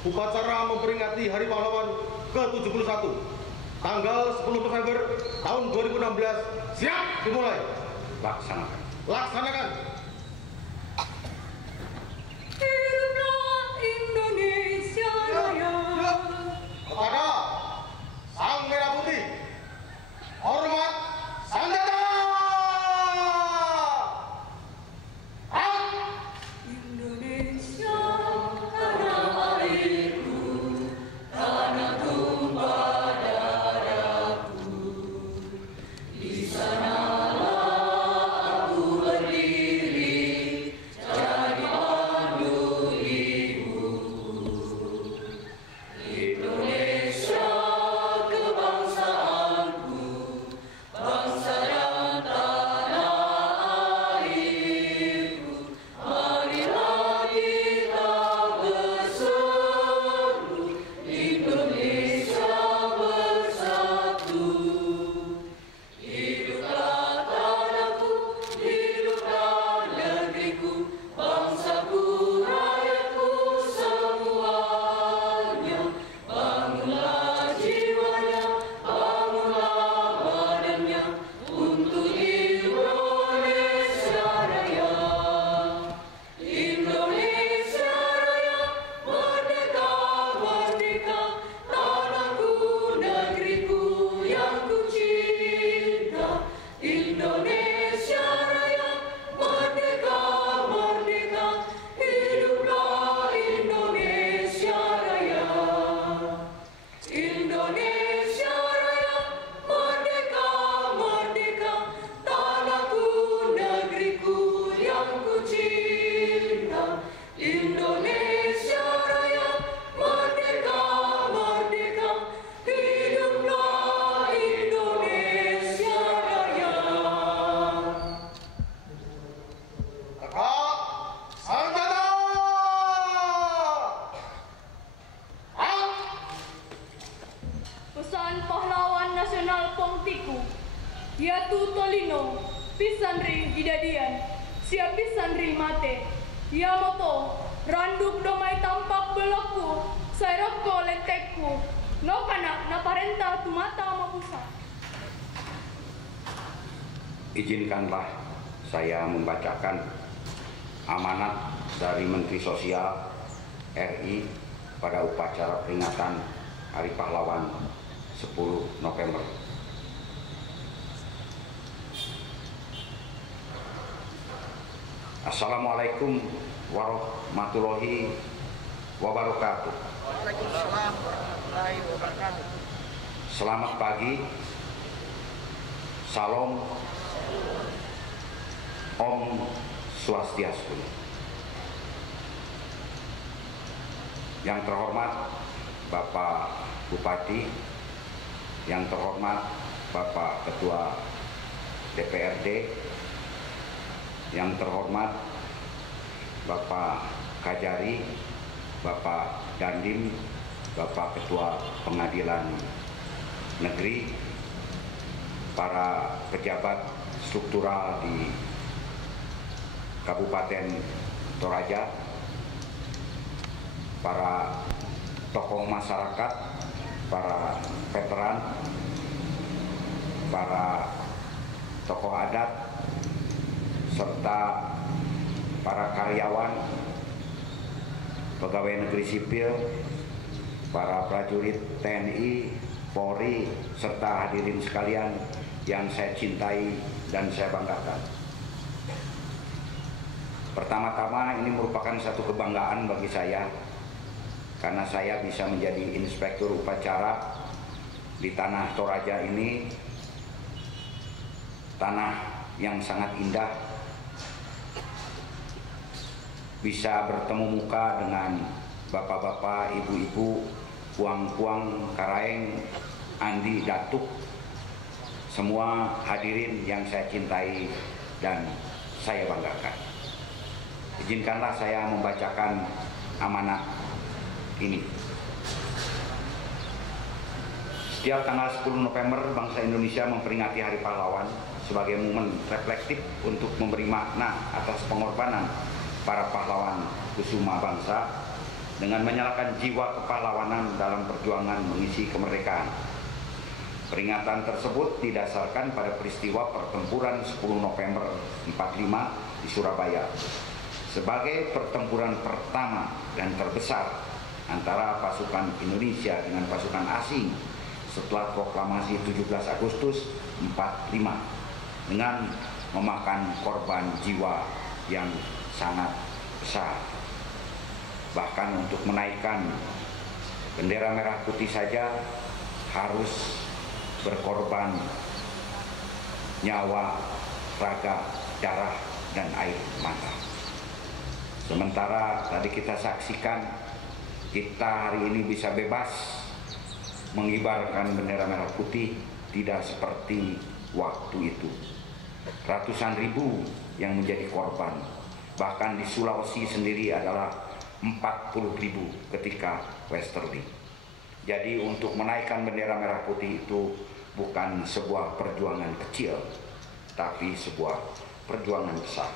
upacara memperingati Hari Pahlawan ke-71 tanggal 10 November tahun 2016 siap dimulai. Laksanakan. Laksanakan. Hiduplah Indonesia Raya. Kepada Sang Merah Putih, hormat senjata. Indonesia tanah airku, tanah tumpah darahku. Di sanalah aku berdiri, jadi pandu ibuku. Indonesia kebangsaanku, bangsa dan tanah airku. Marilah kita berseru, Indonesia bersatu. Hiduplah tanahku, hiduplah negeriku, bangsaku, rakyatku semuanya. Bangunlah jiwanya, bangunlah badannya untuk Indonesia Raya. Indonesia Raya, merdeka, merdeka, tanahku, negeriku yang ku cinta. Indonesia Raya, merdeka, merdeka, hiduplah Indonesia Raya. Indonesia Raya, merdeka, merdeka, tanahku, negeriku yang ku cinta. Indonesia Raya, merdeka, merdeka, hiduplah Indonesia Raya. Tegak senjata. Pesan pahlawan nasional Pongtiku, yaitu Tolino, Pisanri Idadian, siap Pisanri Mate, Yamoto, Randuk Domai Tampak Beloku, Sairoko Letekku, Nokana Naparenta Tumata Mapusa. Izinkanlah saya membacakan amanat dari Menteri Sosial RI pada upacara peringatan Hari Pahlawan 10 November. Assalamualaikum warahmatullahi wabarakatuh. Waalaikumsalam warahmatullahi wabarakatuh. Selamat pagi. Salam. Om Swastiastu. Yang terhormat Bapak Bupati, yang terhormat Bapak Ketua DPRD, yang terhormat Bapak Kajari, Bapak Dandim, Bapak Ketua Pengadilan Negeri, para pejabat struktural di Kabupaten Toraja, para tokoh masyarakat, para veteran, para tokoh adat, serta para karyawan, pegawai negeri sipil, para prajurit TNI, Polri, serta hadirin sekalian yang saya cintai dan saya banggakan. Pertama-tama ini merupakan satu kebanggaan bagi saya karena saya bisa menjadi inspektur upacara di tanah Toraja ini, tanah yang sangat indah, bisa bertemu muka dengan bapak-bapak, ibu-ibu, puang-puang, karaeng, andi, datuk, semua hadirin yang saya cintai dan saya banggakan. Izinkanlah saya membacakan amanat ini. Setiap tanggal 10 November, bangsa Indonesia memperingati Hari Pahlawan sebagai momen reflektif untuk memberi makna atas pengorbanan para pahlawan kusuma bangsa dengan menyalakan jiwa kepahlawanan dalam perjuangan mengisi kemerdekaan. Peringatan tersebut didasarkan pada peristiwa pertempuran 10 November 45 di Surabaya sebagai pertempuran pertama dan terbesar antara pasukan Indonesia dengan pasukan asing setelah proklamasi 17 Agustus 45 dengan memakan korban jiwa yang sangat besar. Bahkan untuk menaikkan bendera merah putih saja harus berkorban nyawa, raga, darah, dan air mata. Sementara tadi kita saksikan, kita hari ini bisa bebas mengibarkan bendera merah putih, tidak seperti waktu itu. Ratusan ribu yang menjadi korban, bahkan di Sulawesi sendiri adalah 40.000 ketika Westerly. Jadi untuk menaikkan bendera merah putih itu bukan sebuah perjuangan kecil, tapi sebuah perjuangan besar.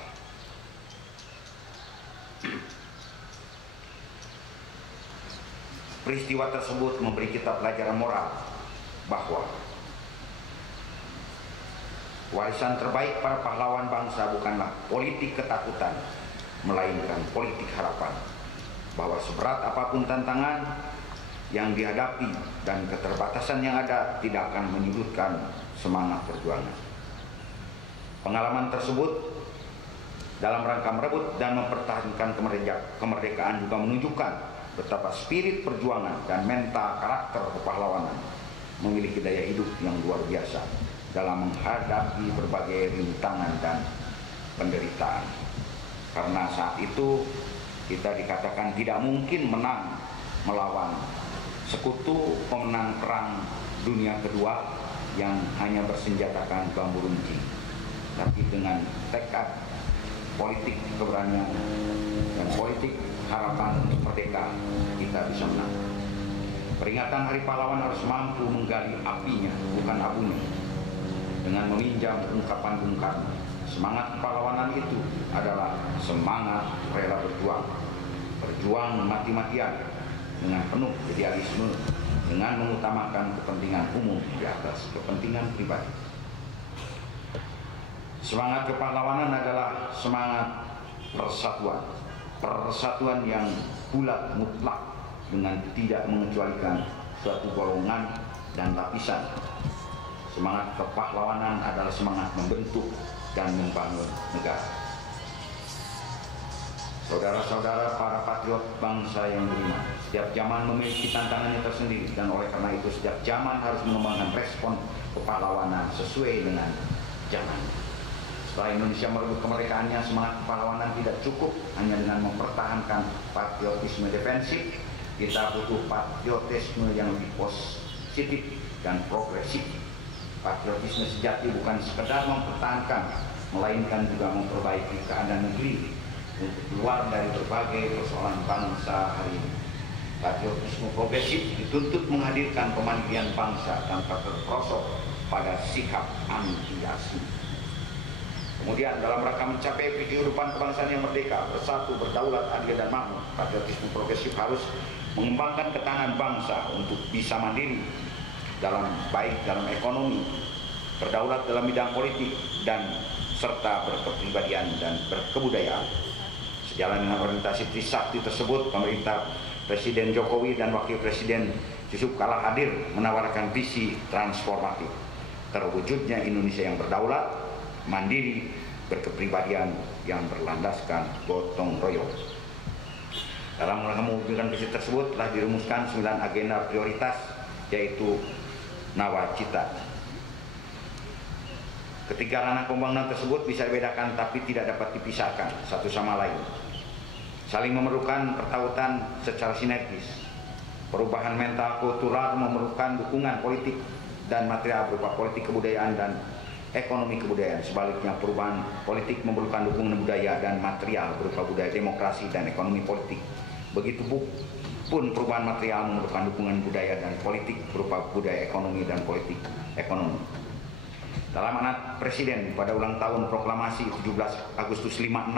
Peristiwa tersebut memberi kita pelajaran moral bahwa warisan terbaik para pahlawan bangsa bukanlah politik ketakutan, melainkan politik harapan. Bahwa seberat apapun tantangan yang dihadapi dan keterbatasan yang ada tidak akan menyurutkan semangat perjuangan. Pengalaman tersebut dalam rangka merebut dan mempertahankan kemerdekaan juga menunjukkan betapa spirit perjuangan dan mental karakter kepahlawanan memiliki daya hidup yang luar biasa dalam menghadapi berbagai rintangan dan penderitaan. Karena saat itu kita dikatakan tidak mungkin menang melawan sekutu pemenang perang dunia kedua yang hanya bersenjatakan bambu runcing, tapi dengan tekad politik keberanian dan politik harapan untuk merdeka kita bisa menang. Peringatan Hari Pahlawan harus mampu menggali apinya, bukan abunya. Dengan meminjam ungkapan Bung Karno, semangat kepahlawanan itu adalah semangat rela berjuang mati-matian dengan penuh idealisme, dengan mengutamakan kepentingan umum di atas kepentingan pribadi. Semangat kepahlawanan adalah semangat persatuan yang bulat mutlak dengan tidak mengecualikan suatu golongan dan lapisan. Semangat kepahlawanan adalah semangat membentuk dan membangun negara. Saudara-saudara para patriot bangsa yang beriman, setiap zaman memiliki tantangannya tersendiri, dan oleh karena itu setiap zaman harus mengembangkan respon kepahlawanan sesuai dengan zamannya. Setelah Indonesia merebut kemerdekaannya, semangat kepahlawanan tidak cukup hanya dengan mempertahankan patriotisme defensif. Kita butuh patriotisme yang lebih positif dan progresif. Patriotisme sejati bukan sekedar mempertahankan, melainkan juga memperbaiki keadaan negeri untuk keluar dari berbagai persoalan bangsa hari ini. Patriotisme progresif dituntut menghadirkan kemandirian bangsa tanpa terperosok pada sikap anti-asing. Kemudian dalam rangka mencapai kehidupan kebangsaan yang merdeka, bersatu, berdaulat, adil dan makmur, patriotisme progresif harus mengembangkan ketahanan bangsa untuk bisa mandiri baik dalam ekonomi, berdaulat dalam bidang politik, dan serta berkepribadian dan berkebudayaan. Sejalan dengan orientasi Trisakti tersebut, pemerintah Presiden Jokowi dan Wakil Presiden Yusuf Kala hadir menawarkan visi transformatif terwujudnya Indonesia yang berdaulat, mandiri, berkepribadian yang berlandaskan gotong royong. Dalam rangka mewujudkan visi tersebut telah dirumuskan 9 agenda prioritas, yaitu nawacita. Ketiga ranah pembangunan tersebut bisa dibedakan tapi tidak dapat dipisahkan satu sama lain. Saling memerlukan pertautan secara sinergis. Perubahan mental kultural memerlukan dukungan politik dan material berupa politik kebudayaan dan ekonomi kebudayaan. Sebaliknya, perubahan politik memerlukan dukungan budaya dan material berupa budaya demokrasi dan ekonomi politik. Begitu pun perubahan material memerlukan dukungan budaya dan politik berupa budaya ekonomi dan politik ekonomi. Dalam amanat Presiden pada ulang tahun proklamasi 17 Agustus 56,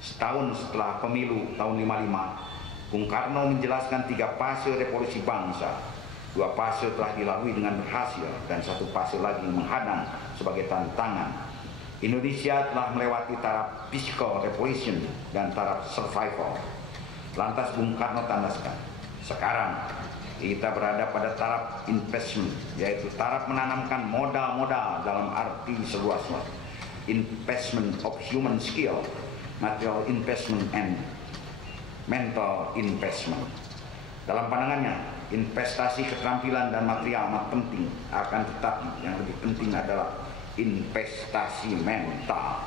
setahun setelah pemilu tahun 55, Bung Karno menjelaskan 3 fase revolusi bangsa. 2 fase telah dilalui dengan berhasil dan 1 fase lagi menghadang sebagai tantangan. Indonesia telah melewati taraf physical revolution dan taraf survival. Lantas Bung Karno tandaskan, sekarang kita berada pada taraf investment, yaitu taraf menanamkan modal-modal dalam arti seluas-luas. Investment of human skill, material investment and mental investment. Dalam pandangannya, investasi keterampilan dan material amat penting, akan tetapi yang lebih penting adalah investasi mental.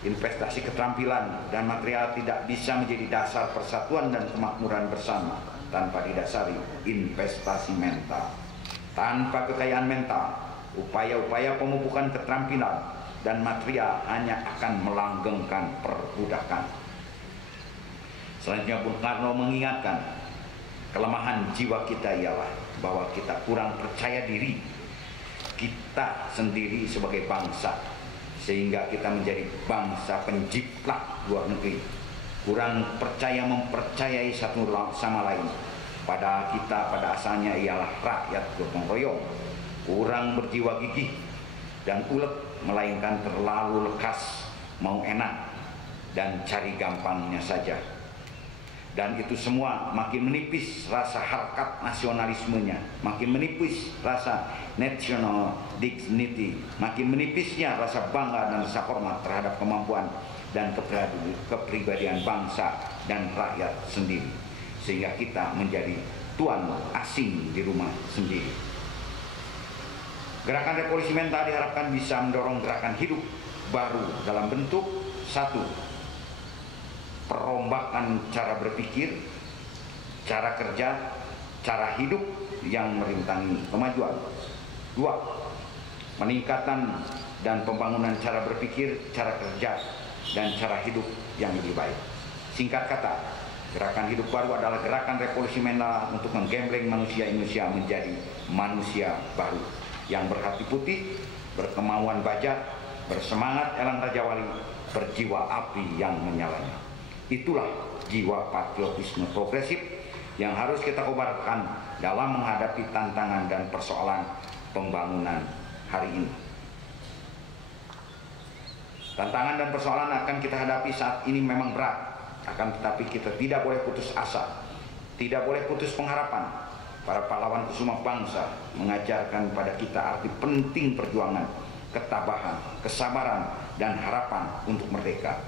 Investasi keterampilan dan material tidak bisa menjadi dasar persatuan dan kemakmuran bersama tanpa didasari investasi mental. Tanpa kekayaan mental, upaya-upaya pemupukan keterampilan dan material hanya akan melanggengkan perbudakan. Selanjutnya Bung Karno mengingatkan, kelemahan jiwa kita ialah bahwa kita kurang percaya diri kita sendiri sebagai bangsa, sehingga kita menjadi bangsa penjiplak luar negeri. Kurang percaya mempercayai satu sama lain. Pada kita pada asalnya ialah rakyat gotong royong. Kurang berjiwa gigih dan ulet, melainkan terlalu lekas, mau enak dan cari gampangnya saja. Dan itu semua makin menipis rasa harkat nasionalismenya, makin menipis rasa national dignity, makin menipisnya rasa bangga dan rasa hormat terhadap kemampuan dan kepribadian bangsa dan rakyat sendiri, sehingga kita menjadi tuan asing di rumah sendiri. Gerakan revolusi mental diharapkan bisa mendorong gerakan hidup baru dalam bentuk 1. Perombakan cara berpikir, cara kerja, cara hidup yang merintangi kemajuan. 2. Peningkatan dan pembangunan cara berpikir, cara kerja, dan cara hidup yang lebih baik. Singkat kata, gerakan hidup baru adalah gerakan revolusi mental untuk menggembleng manusia Indonesia menjadi manusia baru yang berhati putih, berkemauan baja, bersemangat elang Raja Wali, berjiwa api yang menyalanya. Itulah jiwa patriotisme progresif yang harus kita kobarkan dalam menghadapi tantangan dan persoalan pembangunan hari ini. Tantangan dan persoalan akan kita hadapi saat ini memang berat, akan tetapi kita tidak boleh putus asa, tidak boleh putus pengharapan. Para pahlawan kusuma bangsa mengajarkan pada kita arti penting perjuangan, ketabahan, kesabaran, dan harapan untuk merdeka.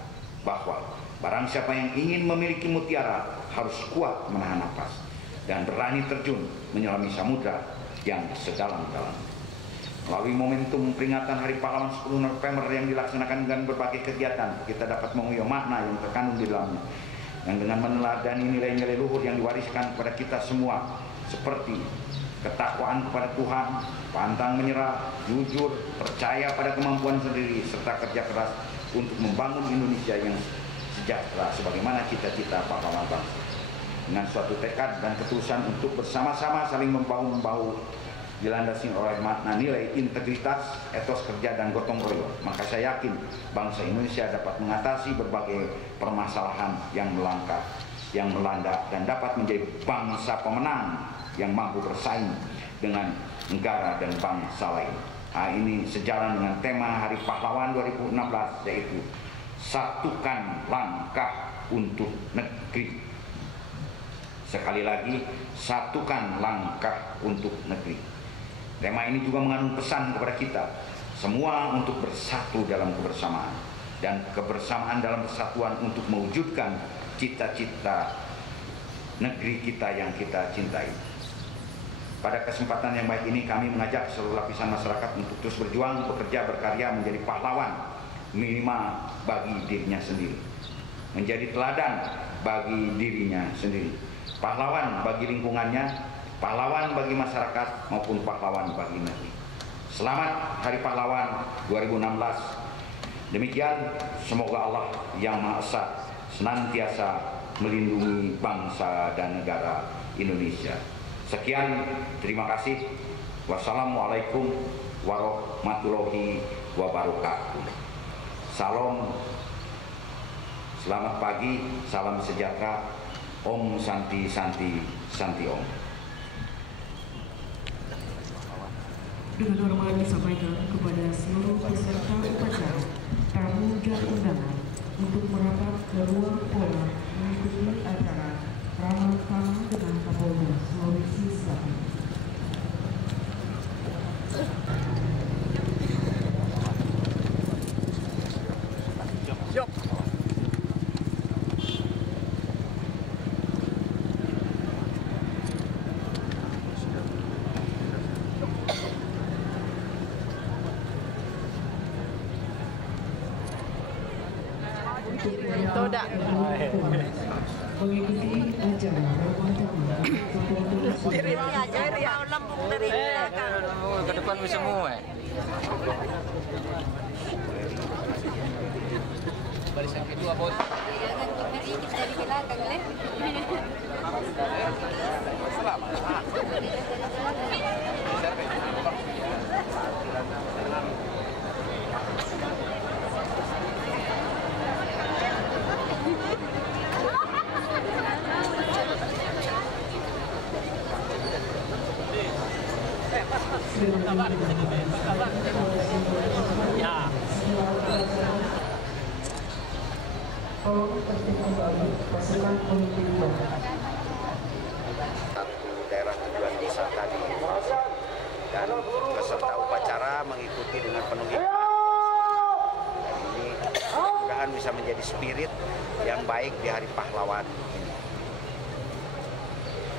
Bahwa barang siapa yang ingin memiliki mutiara harus kuat menahan nafas dan berani terjun menyelami samudra yang sedalam-dalam. Melalui momentum peringatan Hari Pahlawan 10 November yang dilaksanakan dengan berbagai kegiatan, kita dapat menguyak makna yang terkandung di dalamnya, yang dengan meneladani nilai-nilai luhur yang diwariskan kepada kita semua, seperti ketakwaan kepada Tuhan, pantang menyerah, jujur, percaya pada kemampuan sendiri, serta kerja keras untuk membangun Indonesia yang sejahtera sebagaimana cita-cita pahlawan bangsa. Dengan suatu tekad dan ketulusan untuk bersama-sama saling membahu-membahu, dilandasi oleh makna nilai integritas, etos kerja, dan gotong royong, maka saya yakin bangsa Indonesia dapat mengatasi berbagai permasalahan yang melanda dan dapat menjadi bangsa pemenang yang mampu bersaing dengan negara dan bangsa lain. Nah, ini sejalan dengan tema Hari Pahlawan 2016, yaitu satukan langkah untuk negeri. Sekali lagi, satukan langkah untuk negeri. Tema ini juga mengandung pesan kepada kita semua untuk bersatu dalam kebersamaan, dan kebersamaan dalam persatuan untuk mewujudkan cita-cita negeri kita yang kita cintai. Pada kesempatan yang baik ini, kami mengajak seluruh lapisan masyarakat untuk terus berjuang, bekerja, berkarya, menjadi pahlawan minimal bagi dirinya sendiri, menjadi teladan bagi dirinya sendiri, pahlawan bagi lingkungannya, pahlawan bagi masyarakat, maupun pahlawan bagi negeri. Selamat Hari Pahlawan 2016. Demikian, semoga Allah yang Maha Esa senantiasa melindungi bangsa dan negara Indonesia. Sekian, terima kasih. Wassalamualaikum warahmatullahi wabarakatuh. Salam, selamat pagi, salam sejahtera, Om Santi Santi Santi Om. Dengan hormat disampaikan kepada seluruh peserta upacara, tamu dan undangan untuk merapat ke ruang pola mengikuti acara ramah tamah dengan Kapolda Sulawesi Selatan. Toda. Mengikuti acara ramah tamah Kapolda Diri aja, mau lambung dari belakang. Ke depan semua. Baris yang kedua, Bos. Dari belakang, Le. Ya. Satu daerah tujuan wisata di Indonesia dan peserta upacara mengikuti dengan penuh hikmat. Dan ini mudah-mudahan bisa menjadi spirit yang baik di Hari Pahlawan.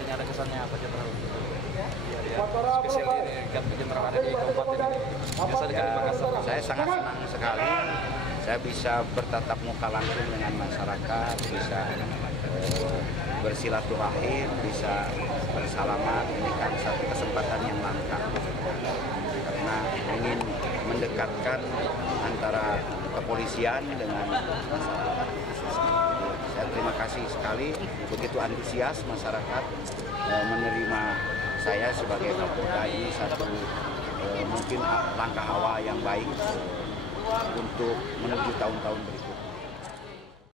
Ini ada kesannya apa Jenderal? Spesial ini kan Jenderal ada di kabupaten ini. Biasa di Makassar. Saya sangat senang sekali saya bisa bertatap muka langsung dengan masyarakat, bisa bersilaturahim, bisa bersalaman. Ini kan satu kesempatan yang langka karena ingin mendekatkan antara kepolisian dengan masyarakat. Saya terima kasih sekali begitu antusias masyarakat menerima saya sebagai Kapolda. Ini satu mungkin langkah awal yang baik untuk menuju tahun-tahun berikutnya.